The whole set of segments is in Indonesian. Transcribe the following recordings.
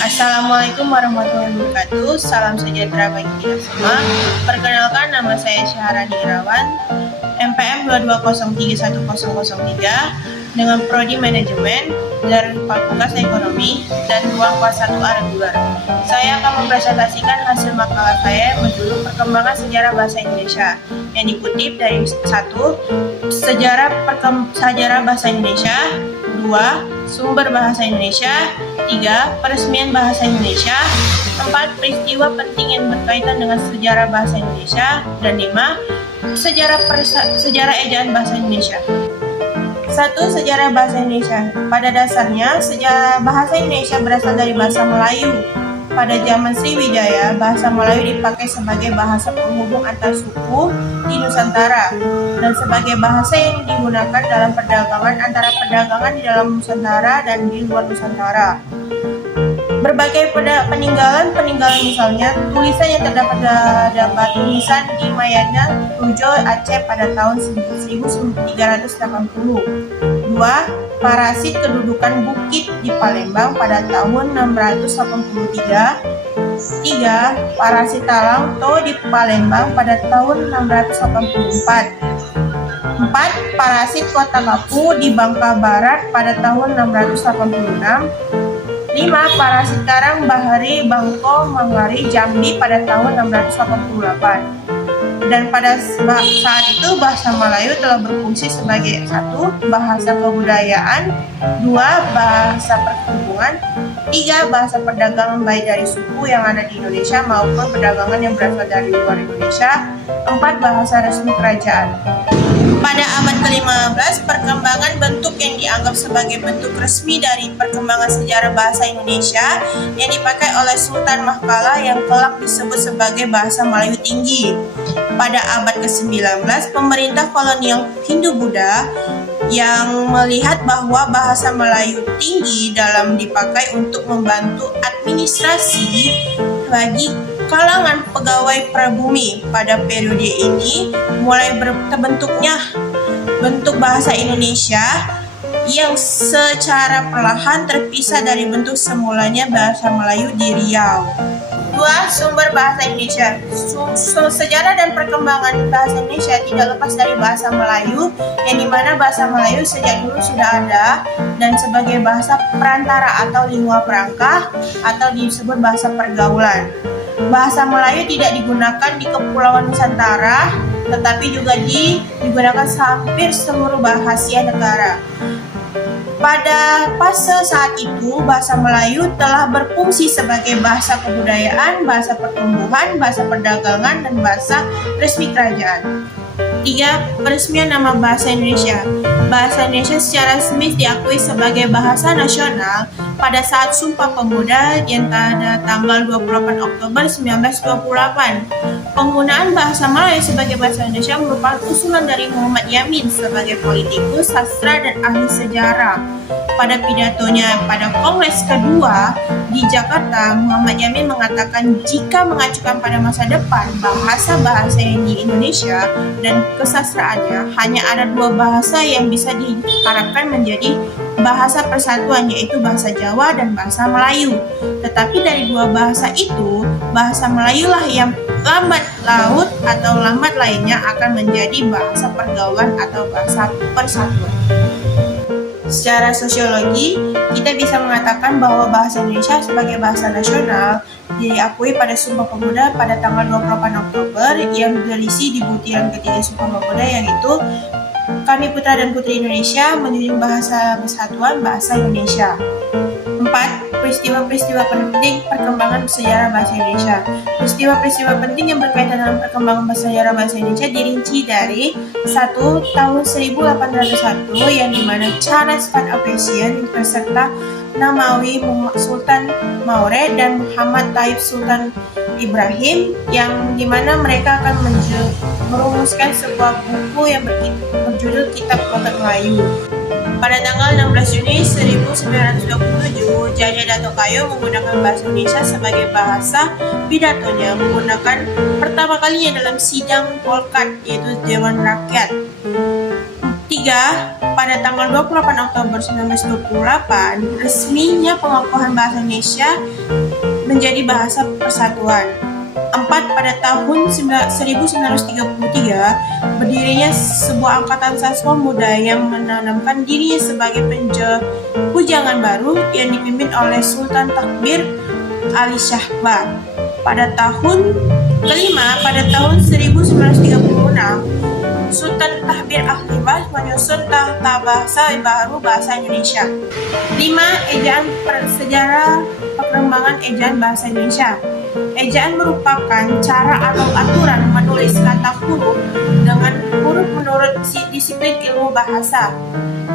Assalamualaikum warahmatullahi wabarakatuh. Salam sejahtera bagi kita semua. Perkenalkan, nama saya Syaharani Irawan, MPM 220310003 dengan Prodi Manajemen dari Fakultas Ekonomi dan ruang kelas 1 A reguler. Saya akan mempresentasikan hasil makalah saya berjudul Perkembangan Sejarah Bahasa Indonesia yang dikutip dari 1. Sejarah Bahasa Indonesia, 2. Sumber Bahasa Indonesia, 3. Peresmian Bahasa Indonesia, 4. Peristiwa penting yang berkaitan dengan sejarah bahasa Indonesia, dan 5. Sejarah ejaan bahasa Indonesia. 1. Sejarah bahasa Indonesia. Pada dasarnya, sejarah bahasa Indonesia berasal dari bahasa Melayu. Pada zaman Sriwijaya, bahasa Melayu dipakai sebagai bahasa penghubung antar suku di Nusantara dan sebagai bahasa yang digunakan dalam perdagangan antara pedagangan di dalam Nusantara dan di luar Nusantara. Berbagai peninggalan misalnya tulisan yang terdapat tulisan di Mayana Tujo Aceh pada tahun 1380. 2. Parasit kedudukan Bukit di Palembang pada tahun 683. 3. Parasit Talang To di Palembang pada tahun 684. 4. Parasit Kota Kapu di Bangka Barat pada tahun 686. 5. Parasit Karang Bahari Bangko Mangari Jambi pada tahun 688. Dan pada saat itu bahasa Melayu telah berfungsi sebagai 1. Bahasa kebudayaan, 2. Bahasa perhubungan, 3. Bahasa perdagangan baik dari suku yang ada di Indonesia maupun perdagangan yang berasal dari luar Indonesia, 4. Bahasa resmi kerajaan. Pada abad ke-15, perkembangan bentuk yang dianggap sebagai bentuk resmi dari perkembangan sejarah bahasa Indonesia yang dipakai oleh Sultan Mahkala yang kelak disebut sebagai bahasa Melayu Tinggi. Pada abad ke-19, pemerintah kolonial Hindu-Buddha yang melihat bahwa bahasa Melayu Tinggi dalam dipakai untuk membantu administrasi bagi kalangan pegawai prabumi. Pada periode ini mulai terbentuknya bentuk bahasa Indonesia yang secara perlahan terpisah dari bentuk semulanya bahasa Melayu di Riau. 2. Sumber bahasa Indonesia. Sejarah dan perkembangan bahasa Indonesia tidak lepas dari bahasa Melayu, yang dimana bahasa Melayu sejak dulu sudah ada dan sebagai bahasa perantara atau lingua franca atau disebut bahasa pergaulan. Bahasa Melayu tidak digunakan di Kepulauan Nusantara, tetapi juga digunakan hampir seluruh bahasa negara. Pada fase saat itu, bahasa Melayu telah berfungsi sebagai bahasa kebudayaan, bahasa pertumbuhan, bahasa perdagangan, dan bahasa resmi kerajaan. 3. Peresmian nama bahasa Indonesia. Bahasa Indonesia secara resmi diakui sebagai bahasa nasional pada saat Sumpah Pemuda yang pada tanggal 28 Oktober 1928. Penggunaan bahasa Melayu sebagai bahasa Indonesia merupakan usulan dari Muhammad Yamin sebagai politikus, sastra, dan ahli sejarah. Pada pidatonya pada Kongres kedua di Jakarta, Muhammad Yamin mengatakan jika mengacukan pada masa depan, bahasa-bahasa yang di Indonesia dan kesastraannya hanya ada 2 bahasa yang bisa diharapkan menjadi bahasa persatuan, yaitu bahasa Jawa dan bahasa Melayu. Tetapi dari 2 bahasa itu, bahasa Melayu lah yang lambat laut atau lambat lainnya akan menjadi bahasa pergaulan atau bahasa persatuan. Secara sosiologi, kita bisa mengatakan bahwa bahasa Indonesia sebagai bahasa nasional diakui pada Sumpah Pemuda pada tanggal 28 Oktober yang berisi di butiran ketiga Sumpah Pemuda, yaitu kami putra dan putri Indonesia menjunjung bahasa persatuan bahasa Indonesia. 4. Peristiwa-peristiwa penting perkembangan sejarah bahasa Indonesia. Peristiwa-peristiwa penting yang berkaitan dengan perkembangan sejarah bahasa Indonesia dirinci dari 1. Tahun 1801 yang dimana Charles Van Ophuijsen beserta Namawi Sultan Maure dan Muhammad Taib Sultan Ibrahim, yang dimana mereka akan merumuskan sebuah buku yang berjudul Kitab Logat Melayu. Pada tanggal 16 Juni 1927, Jaja Dato Kayo menggunakan bahasa Indonesia sebagai bahasa pidatonya, menggunakan pertama kalinya dalam sidang Polkat, yaitu Dewan Rakyat. 3. Pada tanggal 28 Oktober 1928, resminya pengakuan bahasa Indonesia menjadi bahasa persatuan. 4. Pada tahun 1933, berdirinya sebuah angkatan sastra muda yang menanamkan dirinya sebagai pujangan baru yang dipimpin oleh Sultan Takbir Ali Shahbaz. Pada tahun kelima, pada tahun 1936, Sultan Takbir Ahmad menyusun Tata Bahasa Baru Bahasa Indonesia. 5. Sejarah perkembangan ejaan bahasa Indonesia. Ejaan merupakan cara atau aturan menulis kata huruf dengan huruf menurut disiplin ilmu bahasa.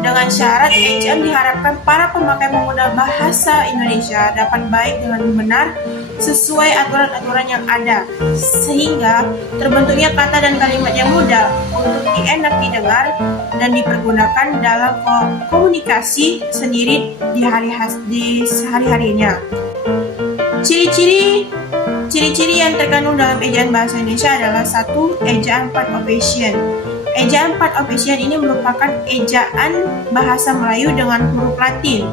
Dengan syarat ejaan diharapkan para pemakai menggunakan bahasa Indonesia dapat baik dengan benar sesuai aturan-aturan yang ada, sehingga terbentuknya kata dan kalimat yang mudah untuk enak didengar dan dipergunakan dalam komunikasi sendiri di sehari-harinya. Ciri-ciri yang terkandung dalam ejaan bahasa Indonesia adalah 1. Ejaan part of Asian. Ejaan part of Asian ini merupakan ejaan bahasa Melayu dengan huruf Latin.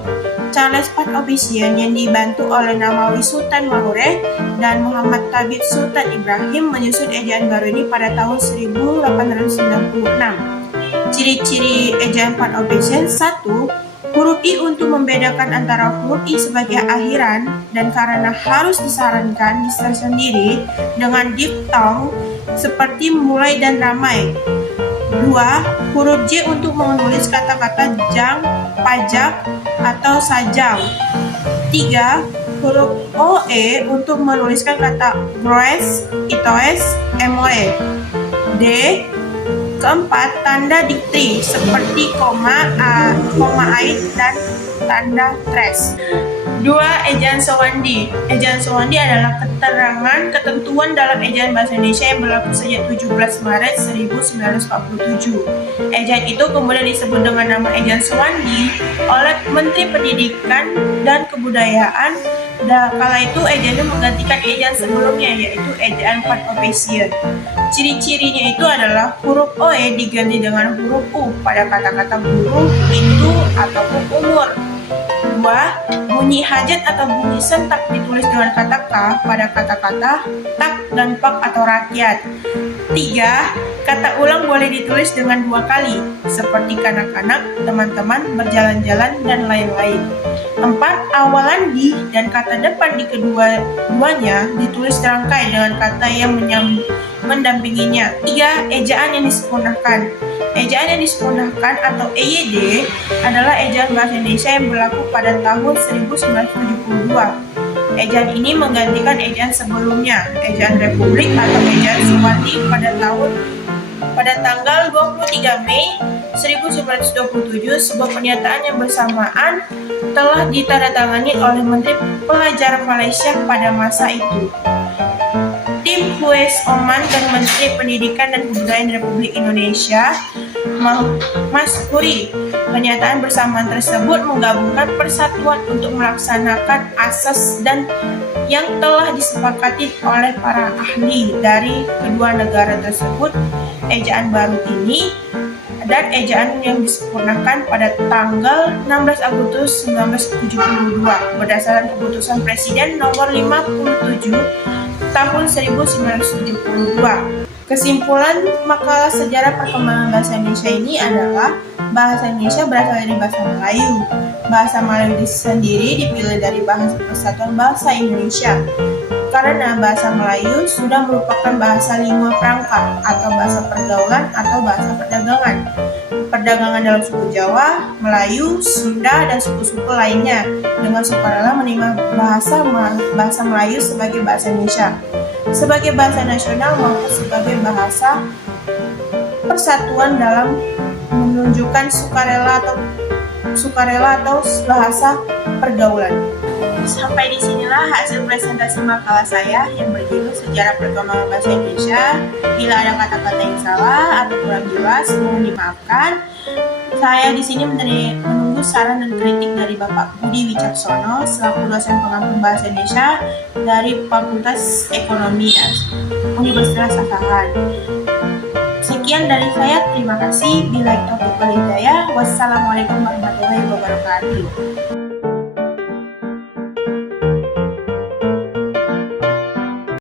Charles Part of Asian yang dibantu oleh Namawi Sultan Mahure dan Muhammad Tabib Sultan Ibrahim menyusun ejaan baru ini pada tahun 1896. Ciri-ciri ejaan part of Asian. 1. Huruf I untuk membedakan antara huruf I sebagai akhiran dan karena harus disarankan tersendiri dengan diphthong seperti mulai dan ramai. 2. Huruf J untuk menulis kata-kata jang, pajak, atau sajang. 3. Huruf OE untuk menuliskan kata groes, itoes, emoe. D. Keempat, tanda dikti seperti koma, ait, dan tanda tres. 2. Ejaan Sewandi. Ejaan Sewandi adalah keterangan ketentuan dalam ejaan bahasa Indonesia yang berlaku sejak 17 Maret 1947. Ejaan itu kemudian disebut dengan nama Ejaan Sewandi oleh Menteri Pendidikan dan Kebudayaan. Kala itu ejaannya menggantikan ejaan sebelumnya, yaitu ejaan part of Asian. Ciri-cirinya itu adalah huruf OE diganti dengan huruf U pada kata-kata guru, itu, ataupun umur. 2. Bunyi hajat atau bunyi sentak ditulis dengan kata K pada kata-kata tak dan pak atau rakyat. 3. Kata ulang boleh ditulis dengan 2 kali, seperti kanak-kanak, teman-teman, berjalan-jalan, dan lain-lain. 4. Awalan di dan kata depan di kedua-duanya ditulis serangkai dengan kata yang mendampinginya. 3. Ejaan yang disempurnakan. Ejaan yang disempurnakan atau EYD adalah ejaan bahasa Indonesia yang berlaku pada tahun 1972. Ejaan ini menggantikan ejaan sebelumnya, ejaan Republik atau ejaan Sewandi pada tanggal 23 Mei 1927. Sebuah pernyataan yang bersamaan telah ditandatangani oleh Menteri Pelajaran Malaysia pada masa itu. Tim Hues Oman dan Menteri Pendidikan dan Kebudayaan Republik Indonesia Maskuri. Pernyataan bersamaan tersebut menggabungkan persatuan untuk melaksanakan asas dan yang telah disepakati oleh para ahli dari kedua negara tersebut. Ejaan baru ini dan ejaan yang disempurnakan pada tanggal 16 Agustus 1972 berdasarkan keputusan Presiden nomor 57 tahun 1972. Kesimpulan makalah sejarah perkembangan bahasa Indonesia ini adalah bahasa Indonesia berasal dari bahasa Melayu. Bahasa Melayu sendiri dipilih dari bahasa Persatuan Bangsa Indonesia karena bahasa Melayu sudah merupakan bahasa lingua franca atau bahasa pergaulan atau bahasa perdagangan. Perdagangan dalam suku Jawa, Melayu, Sunda, dan suku-suku lainnya dengan sukarela menerima bahasa Melayu sebagai bahasa Indonesia, sebagai bahasa nasional maupun sebagai bahasa persatuan dalam menunjukkan sukarela atau bahasa pergaulan. Sampai di sinilah hasil presentasi makalah saya yang berjudul Sejarah Perkembangan Bahasa Indonesia. Bila ada kata-kata yang salah atau kurang jelas, mohon dimaafkan. Saya di sini menunggu saran dan kritik dari Bapak Budi Wicaksono selaku dosen pengampu bahasa Indonesia dari Fakultas Ekonomi Universitas Asahan. Sekian Sekian dari saya, terima kasih. Bila taufiq wal hidayah. Wassalamualaikum warahmatullahi wabarakatuh.